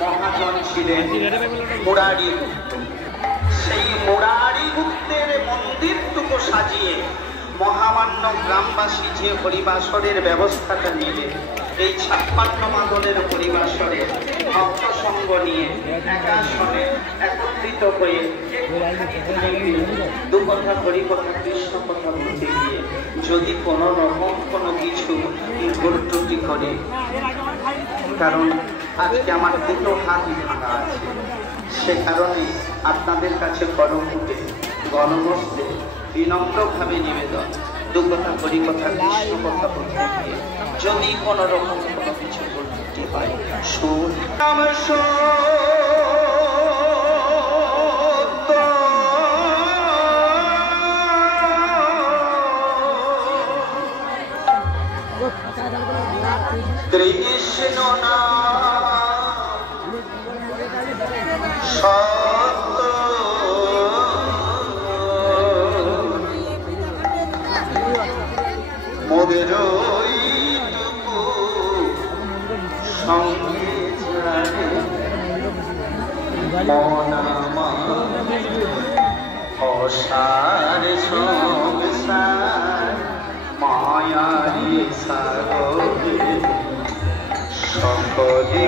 মহাজন ছিলেন মুরারিগুপ্ত। সেই মুরারিগুপ্তের মন্দিরটুকু সাজিয়ে মহামান্য গ্রামবাসী যে হরিবাসরের ব্যবস্থাটা নিলে, এই 56 মাদলের হরিবাসরে ভক্ত সঙ্গ নিয়ে একাশনে একত্রিত হয়ে দু কথা হরি কথা কৃষ্ণ কথা বলতে গিয়ে যদি কোনো রকম কোনো কিছু ভুল ত্রুটি করে, কারণ আজকে আমার দুটো হাতই ভাঙা আছে, সে কারণে আপনাদের কাছে গণপুটে গণবস্তে বিনম্রভাবে নিবেদন, দু কথা হরি কথা কৃষ্ণ কথা বলতে গিয়ে যদি কোনো রকম কোনো কিছু বলতে পাই, শুন কৃষ্ণ নাম সত্য মোদের ওইটুকু সঙ্গে জানে মন আমার অসার সংসার মায়ারি সাগরে সকলি